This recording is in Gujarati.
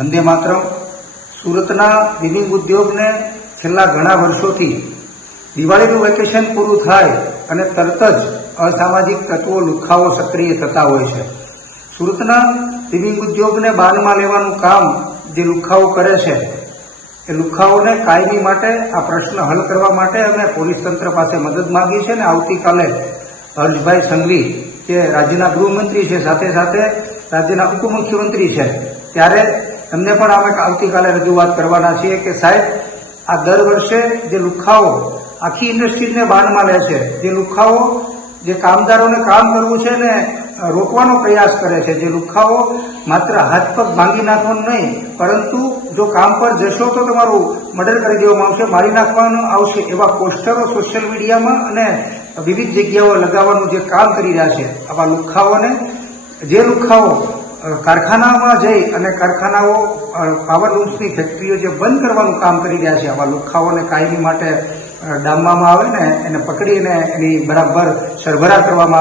વંદે માતરમ. સુરતના બિલ્ડિંગ ઉદ્યોગને છેલ્લા ઘણા વર્ષોથી દિવાળીનું વેકેશન પૂરું થાય અને તરત જ અસામાજિક તત્વો લુખ્ખાઓ સક્રિય થતા હોય છે. સુરતના બિલ્ડિંગ ઉદ્યોગને બાનમાં લેવાનું કામ જે લુખ્ખાઓ કરે છે એ લુખ્ખાઓને કાયમી માટે આ પ્રશ્ન હલ કરવા માટે અમે પોલીસ તંત્ર પાસે મદદ માંગી છે અને આવતીકાલે હર્ષભાઈ સંઘવી જે રાજ્યના ગૃહમંત્રી છે, સાથે સાથે રાજ્યના ઉપમુખ્યમંત્રી છે, ત્યારે એમને પણ અમે આવતીકાલે રજૂઆત કરવાના છીએ કે સાહેબ, આ દર વર્ષે જે લુખ્ખાઓ આખી ઇન્ડસ્ટ્રીઝને બાનમાં લે છે, જે લુખ્ખાઓ જે કામદારોને કામ કરવું છે ને રોકવાનો પ્રયાસ કરે છે, જે લુખ્ખાઓ માત્ર હાથ પગ ભાંગી નાખવાનું નહીં, પરંતુ જો કામ પર જશો તો તમારું મર્ડર કરી દેવામાં આવશે, મારી નાખવાનું આવશે, એવા પોસ્ટરો સોશિયલ મીડિયામાં અને વિવિધ જગ્યાઓ લગાવવાનું જે કામ કરી રહ્યા છે, આવા લુખ્ખાઓને, જે લુખ્ખાઓ કારખાનામાં જઈ અને કારખાનાઓ પાવર લૂમ્સની ફેક્ટરીઓ જે બંધ કરવાનું કામ કરી રહ્યા છે, આવા લુખ્ખાઓને કાયમી માટે ડામવામાં આવે ને એને પકડીને એની બરાબર સરભરા કરવામાં આવે.